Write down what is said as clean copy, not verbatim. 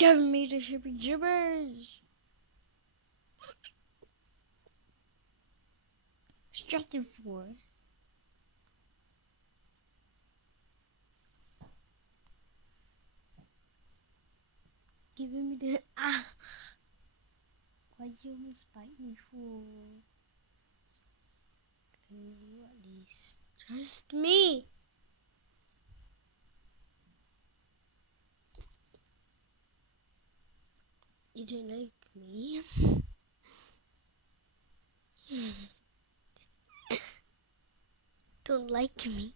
Give me the shippy gibbers. Structure 4. Giving me the why'd you almost bite me for? Can you at least trust me? You don't like me. Don't like me.